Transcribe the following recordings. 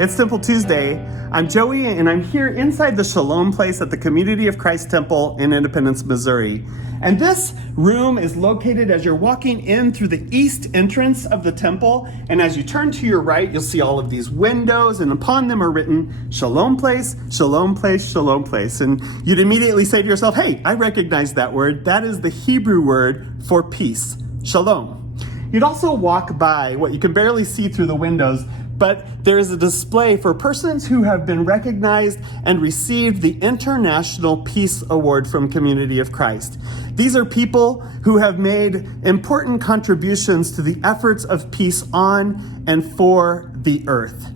It's Temple Tuesday. I'm Joey, and I'm here inside the Shalom place at the Community of Christ Temple in Independence, Missouri. And this room is located as you're walking in through the east entrance of the temple. And as you turn to your right, you'll see all of these windows, and upon them are written Shalom Place, Shalom Place, Shalom Place. And you'd immediately say to yourself, hey, I recognize that word. That is the Hebrew word for peace, Shalom. You'd also walk by what you can barely see through the windows, but there is a display for persons who have been recognized and received the International Peace Award from Community of Christ. These are people who have made important contributions to the efforts of peace on and for the earth.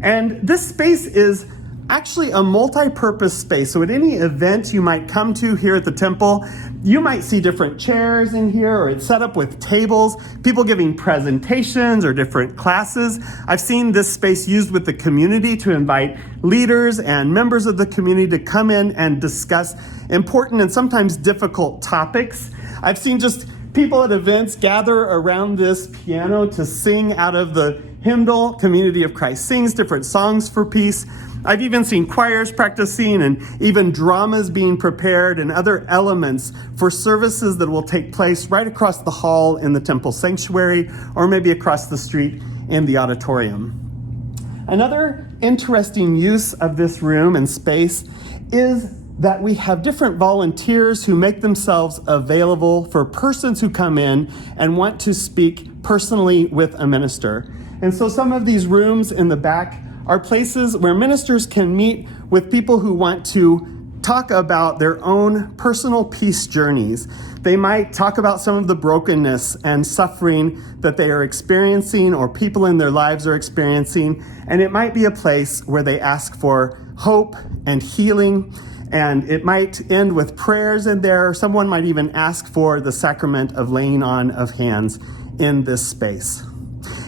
And this space is actually a multi-purpose space. So at any event you might come to here at the temple, you might see different chairs in here, or it's set up with tables, people giving presentations or different classes. I've seen this space used with the community to invite leaders and members of the community to come in and discuss important and sometimes difficult topics. I've seen just people at events gather around this piano to sing out of the hymnal. Community of Christ sings different songs for peace. I've even seen choirs practicing and even dramas being prepared and other elements for services that will take place right across the hall in the temple sanctuary, or maybe across the street in the auditorium. Another interesting use of this room and space is that we have different volunteers who make themselves available for persons who come in and want to speak personally with a minister. And so some of these rooms in the back are places where ministers can meet with people who want to talk about their own personal peace journeys. They might talk about some of the brokenness and suffering that they are experiencing or people in their lives are experiencing. And it might be a place where they ask for hope and healing. And it might end with prayers in there. Someone might even ask for the sacrament of laying on of hands in this space.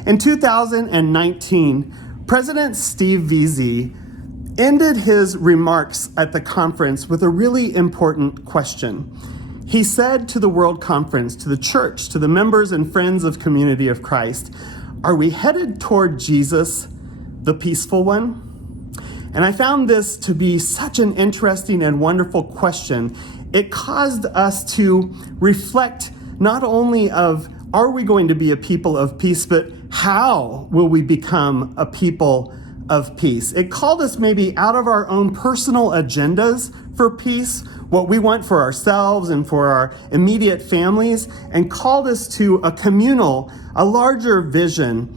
In 2019, President Steve Veazey ended his remarks at the conference with a really important question. He said to the World Conference, to the church, to the members and friends of Community of Christ, are we headed toward Jesus, the peaceful one? And I found this to be such an interesting and wonderful question. It caused us to reflect not only of, are we going to be a people of peace, but how will we become a people of peace? It called us maybe out of our own personal agendas for peace, what we want for ourselves and for our immediate families, and called us to a communal, a larger vision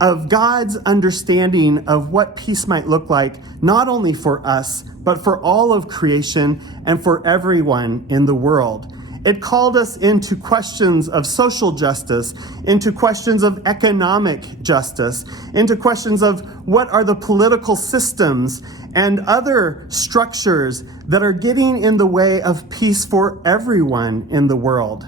of God's understanding of what peace might look like, not only for us, but for all of creation and for everyone in the world. It called us into questions of social justice, into questions of economic justice, into questions of what are the political systems and other structures that are getting in the way of peace for everyone in the world.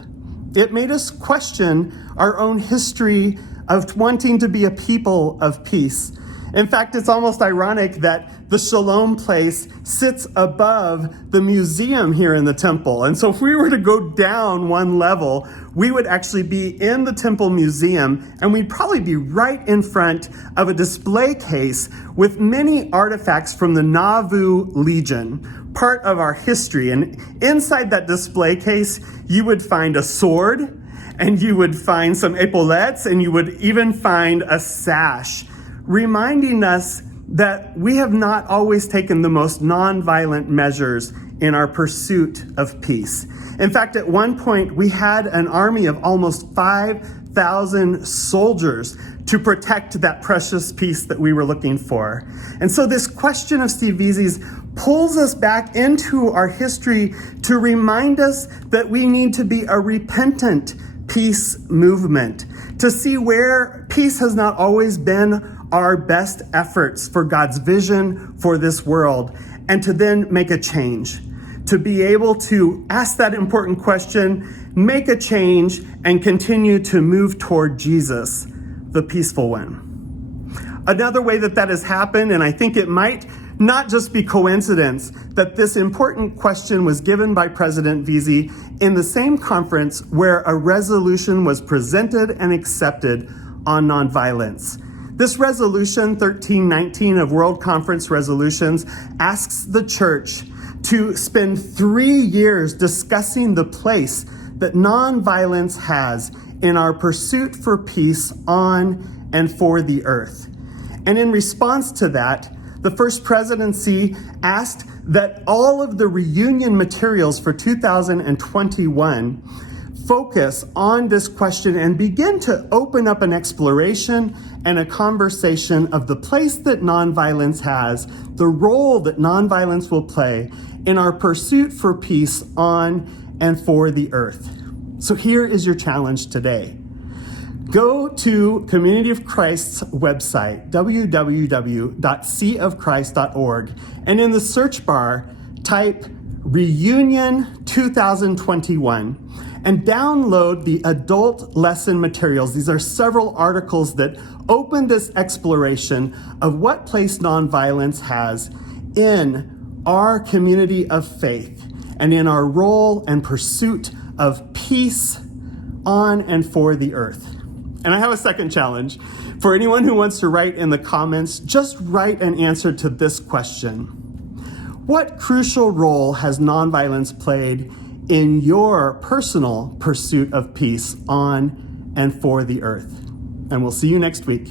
It made us question our own history of wanting to be a people of peace. In fact, it's almost ironic that the Shalom place sits above the museum here in the temple. And so if we were to go down one level, we would actually be in the temple museum, and we'd probably be right in front of a display case with many artifacts from the Nauvoo Legion, part of our history. And inside that display case, you would find a sword, and you would find some epaulettes, and you would even find a sash, reminding us that we have not always taken the most nonviolent measures in our pursuit of peace. In fact, at one point, we had an army of almost 5,000 soldiers to protect that precious peace that we were looking for. And so this question of Steve Veazey's pulls us back into our history to remind us that we need to be a repentant peace movement, to see where peace has not always been our best efforts for God's vision for this world, and to then make a change, to be able to ask that important question, make a change, and continue to move toward Jesus, the peaceful one. Another way that that has happened, and I think it might not just be coincidence, that this important question was given by President Veazey in the same conference where a resolution was presented and accepted on nonviolence. This resolution, 1319 of World Conference Resolutions, asks the church to spend 3 years discussing the place that nonviolence has in our pursuit for peace on and for the earth. And in response to that, the First Presidency asked that all of the reunion materials for 2021 focus on this question and begin to open up an exploration and a conversation of the place that nonviolence has, the role that nonviolence will play in our pursuit for peace on and for the earth. So here is your challenge today. Go to Community of Christ's website, www.seaofchrist.org, and in the search bar, type Reunion 2021 and download the adult lesson materials. These are several articles that open this exploration of what place nonviolence has in our community of faith and in our role and pursuit of peace on and for the earth. And I have a second challenge. For anyone who wants to write in the comments, just write an answer to this question. What crucial role has nonviolence played in your personal pursuit of peace on and for the earth? And we'll see you next week.